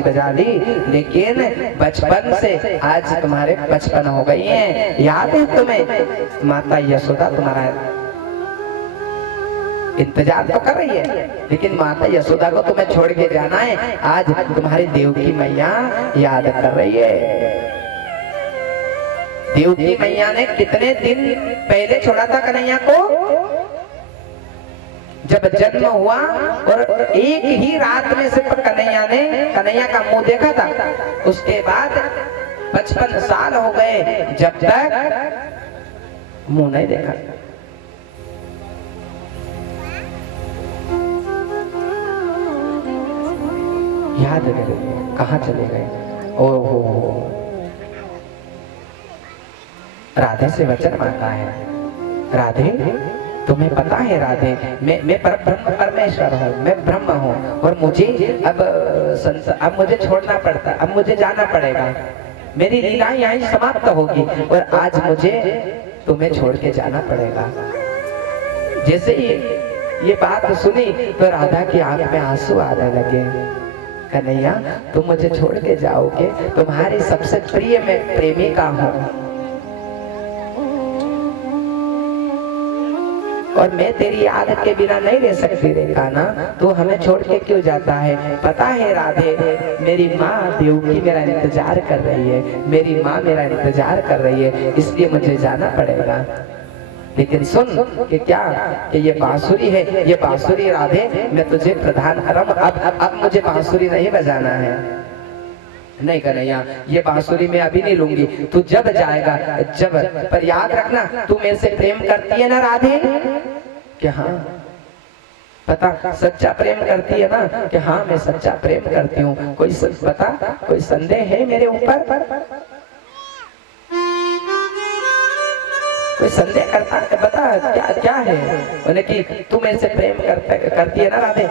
बजा ली, लेकिन बचपन से आज तुम्हारे 55 हो गई हैं। याद है तुम्हें? माता यशोदा तुम्हारा इंतजार तो कर रही है, लेकिन माता यशोदा को तुम्हें छोड़ के जाना है। आज तुम्हारी देवकी मैया याद कर रही है। देवकी मैया ने कितने दिन पहले छोड़ा था कन्हैया को? जब जन्म हुआ और एक ही रात में सिर्फ कन्हैया का मुंह देखा था। उसके बाद 55 साल हो गए जब तक मुंह नहीं देखा। याद है कहाँ चले गए? ओहो, राधे से वचन मांगा है। राधे, तुम्हें पता है राधे, मैं ब्रह्म परमेश्वर हूँ, मैं ब्रह्म हूँ और मुझे अब मुझे छोड़ना पड़ता, अब मुझे जाना पड़ेगा। मेरी लीला यहीं समाप्त होगी और आज मुझे तुम्हें छोड़ के जाना पड़ेगा। जैसे ही ये बात सुनी तो राधा की आंख में आंसू आने लगे। कन्हैया, तुम मुझे छोड़ के जाओगे? तुम्हारी सबसे प्रिय मैं प्रेमिका हूँ और मैं तेरी याद के बिना नहीं रह सकती रे कान्हा। तू हमें छोड़ के क्यों जाता है? पता है राधे, मेरी माँ देवकी मेरा इंतजार कर रही है, मेरी माँ मेरा इंतजार कर रही है, इसलिए मुझे जाना पड़ेगा। लेकिन सुन कि क्या कि ये बांसुरी है, ये बांसुरी राधे मैं तुझे प्रदान करम। अब मुझे बांसुरी नहीं बजाना है। नहीं कन्हैया, ये बांसुरी मैं अभी नहीं लूंगी, तू जब जाएगा जब। पर याद रखना, तू मेरे से प्रेम करती है ना राधे? कि हाँ, पता सच्चा प्रेम करती है ना? कि हाँ, मैं सच्चा प्रेम करती हूँ। कोई पता, कोई संदेह है मेरे ऊपर? कोई संदेह करता है? बता क्या क्या है? बोले कि तू मेरे से प्रेम करती है ना राधे?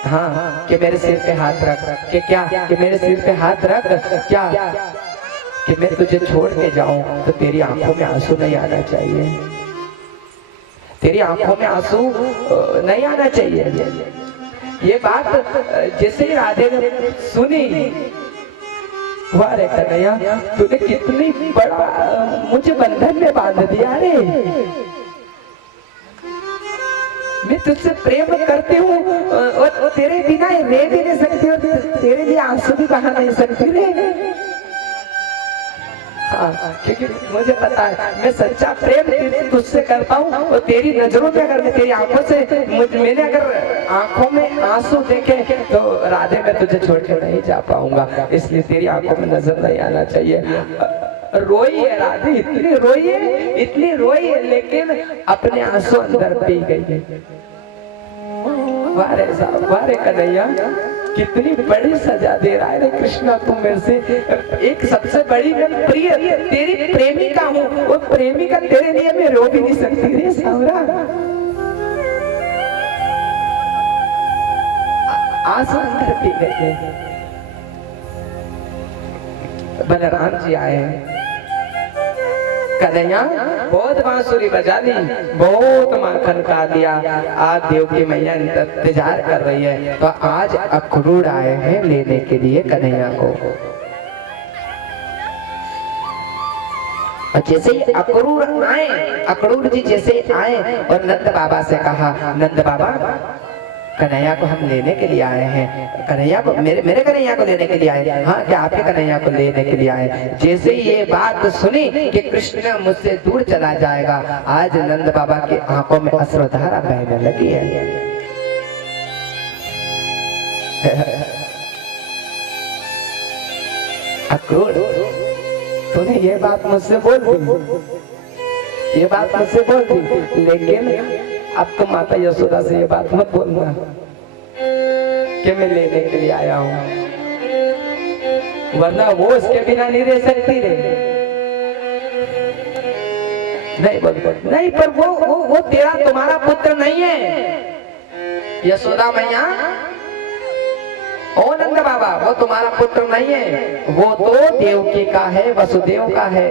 हाँ, कि मेरे सिर पे हाथ रख। कि क्या? कि मेरे सिर पे हाथ रख। क्या? कि मैं तुझे छोड़ के जाऊं तो तेरी आंखों में आंसू नहीं आना चाहिए, तेरी आंखों में आंसू नहीं आना चाहिए। ये बात जैसे ही राधे ने सुनी, वाह रे कन्हैया, तूने कितनी बड़ा मुझे बंधन में बांध दिया रे। मैं तुझसे प्रेम करती हूँ और तेरे बिना रह भी नहीं सकती और तेरे लिए आंसू भी बहा नहीं सकती रे। हाँ, क्योंकि मुझे पता है मैं सच्चा प्रेम तुझसे करता हूँ और तेरी नजरों में अगर मैं तेरी आंखों से मैंने अगर आंखों में आंसू देखे तो राधे मैं तुझे छोड़ के नहीं जा पाऊंगा, इसलिए तेरी आंखों में नजर नहीं आना चाहिए। रोई है राधे, इतनी रोई है, लेकिन अपने आंसू अंदर पी गई। वारे कन्हैया, कितनी बड़ी सजा दे रहा है कृष्णा तू मेरे से। एक सबसे बड़ी मैं प्रिय तेरी प्रेमिका हूँ, वो प्रेमिका तेरे लिए मैं रो भी नहीं सकती रे सावरा। आंसू अंदर पी गए। बलराम जी आए। कन्हैया, बहुत बांसुरी बजा ली, बहुत माखन खा लिया, आज देवकी मैया इंतजार कर रही है। तो आज अक्रूर आए हैं लेने के लिए कन्हैया को। जैसे ही अक्रूर जी जैसे आए और नंद बाबा से कहा, नंद बाबा कन्हैया को हम लेने के लिए आए हैं। कन्हैया को मेरे कन्हैया को लेने के लिए आए हैं? हाँ, क्या आपके कन्हैया को लेने के लिए आए? जैसे ही ये बात सुनी कि कृष्ण मुझसे दूर चला जाएगा, आज नंद बाबा की आंखों में अश्रुधारा बहने लगी है। अक्रूर, तूने ये बात मुझसे बोल दी, ये बात मुझसे बोल दी, लेकिन अब तो माता यशोदा से ये बात मत बोलना कि मैं लेने के लिए आया हूँ, वरना वो उसके बिना नहीं रह सकती रे। नहीं बोल, नहीं, पर वो तेरा तुम्हारा पुत्र नहीं है यशोदा मैया। ओ नंद बाबा, वो तुम्हारा पुत्र नहीं है, वो तो देवकी का है, वसुदेव का है।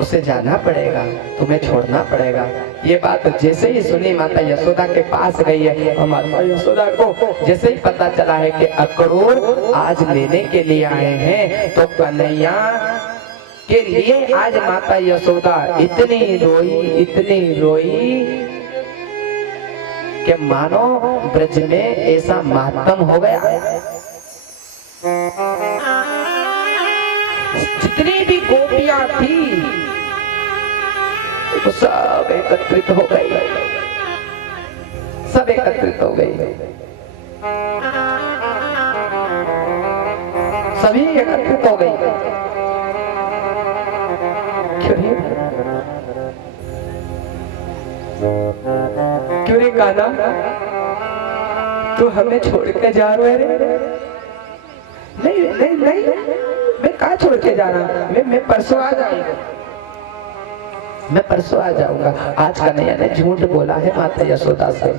उसे जाना पड़ेगा, तुम्हें छोड़ना पड़ेगा। ये बात जैसे ही सुनी माता यशोदा के पास गई है और माता यशोदा को जैसे ही पता चला है कि अक्रूर आज लेने के लिए आए हैं, तो कन्हैया के लिए आज माता यशोदा इतनी रोई कि मानो ब्रज में ऐसा मातम हो गया। जितनी भी गोपियां थी वो सब एकत्रित हो गई, सब एकत्रित हो गई, सभी एकत्रित हो गई। क्यों रे कान्हा, तू हमें छोड़ के जा रहा है रे? नहीं नहीं नहीं, मैं कहाँ छोड़ के जा रहा? मैं परसों आ जाऊंगा, मैं परसों आ जाऊंगा। आज कन्हैया ने झूठ बोला है माता यशोदा से।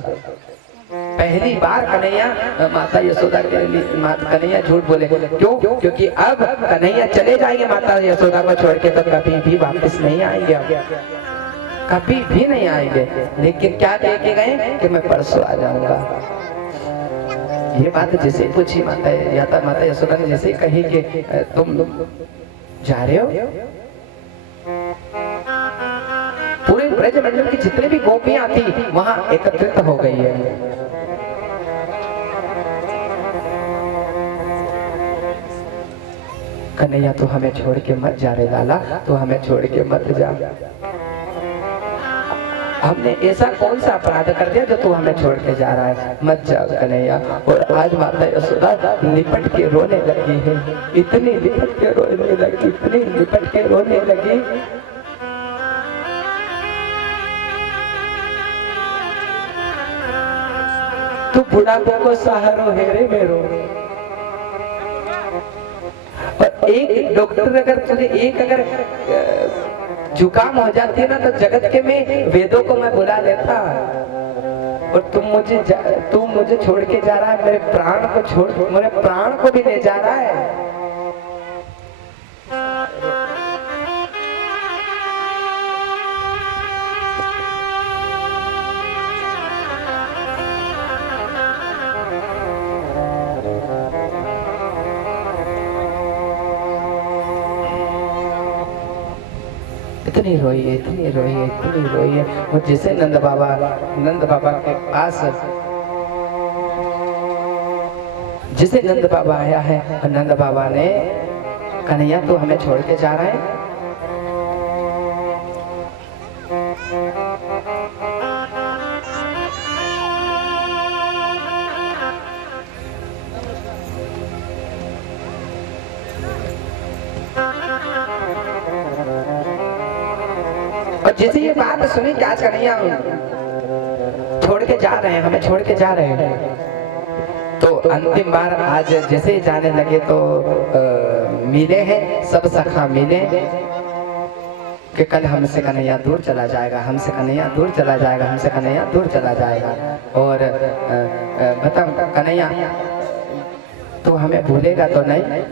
पहली बार कन्हैया माता यशोदा के लिए कन्हैया झूठ बोले। क्यों? क्योंकि अब कन्हैया चले जाएंगे माता यशोदा को छोड़ के, तो कभी भी वापस नहीं आएंगे, कभी भी नहीं आएंगे। लेकिन क्या कह के गए कि मैं परसों आ जाऊंगा। ये बात जैसे पूछी माता यशोदा ने जैसे कही कि तुम जा रहे हो, पूरे ब्रजमंडल की जितनी भी गोपियां थी वहां एकत्रित हो गई है। कन्हैया तू हमें छोड़ के मत जा रे लाला, तू हमें छोड़ के मत जा। हमने ऐसा कौन सा अपराध कर दिया जो तू हमें छोड़ के जा रहा है? मत जा कन्हैया। और आज माता यशोदा लिपट के रोने लगी है, इतनी लिपट के रोने लगी, इतनी लिपट के रोने लगी। तू बुढ़ापे को सहारो है रे मेरो। और एक डॉक्टर अगर तुझे अगर जुकाम हो जाती है ना, तो जगत के में वेदों को मैं बुला लेता। और तू मुझे छोड़ के जा रहा है, मेरे प्राण को भी ले जा रहा है। इतनी रोई है, इतनी रोई है, इतनी रोई है। और जैसे नंद बाबा के पास जिसे नंद बाबा आया है, और नंद बाबा ने कन्हैया तो हमें छोड़ के जा रहा है। और जैसे ये बात सुनी कि आज कन्हैया छोड़ के जा रहे हैं, हमें छोड़ के जा रहे हैं, तो अंतिम बार आज जैसे ही जाने लगे तो मिले हैं सब सखा मिले कि कल हमसे कन्हैया दूर चला जाएगा, हमसे कन्हैया दूर चला जाएगा, हमसे कन्हैया दूर चला जाएगा। और बताओ कन्हैया तो हमें भूलेगा तो नहीं,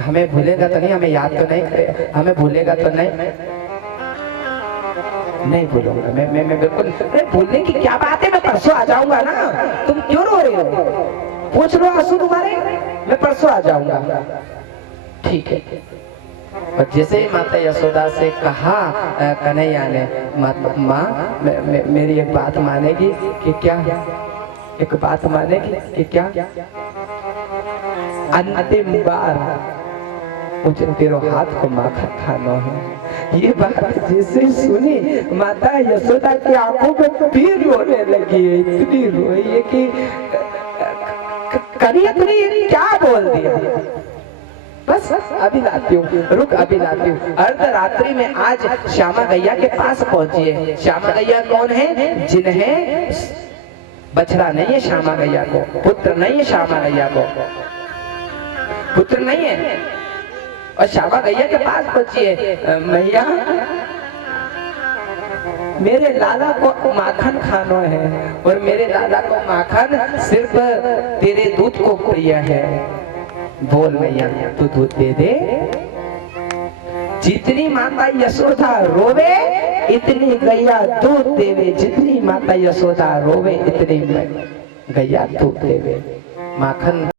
हमें भूलेगा तो नहीं, हमें याद तो नहीं करेगा, हमें भूलेगा तो नहीं भूलूंगा मैं बिल्कुल। भूलने की क्या बात है, मैं परसों आ जाऊंगा ना। तुम क्यों रो रहे हो? पूछ लो आंसू तुम्हारे, मैं परसों आ जाऊंगा। ठीक है। और जैसे ही माता यशोदा से कहा कन्हैया ने, माँ मेरी एक बात मानेगी कि क्या? एक बात मानेगी कि क्या? अंतिम बार मुझे तेरे हाथ को माखन खाना है। ये बात जैसे सुनी माता यशोदा की आंखों में फिर रोने लगी है, इतनी रोई है कि कन्हैया तूने क्या बोल दिया? बस अभी लाती हूँ, रुक अभी लाती हूँ। अर्धरात्रि में आज श्यामा गैया के पास पहुंची है। श्यामा गैया कौन है? जिन्हें बछड़ा नहीं है श्यामा गैया को, पुत्र नहीं है श्यामा गैया को, पुत्र नहीं है। और श्यामा गैया के पास पहुंची है, मैया मेरे लाला को माखन खाना है, और मेरे लाला को माखन सिर्फ तेरे दूध को प्रिय है। बोल मैया तू दूध दे दे, जितनी माता यशोदा रोवे इतनी गैया दूध देवे, जितनी माता यशोदा रोवे इतनी गैया दूध देवे। माखन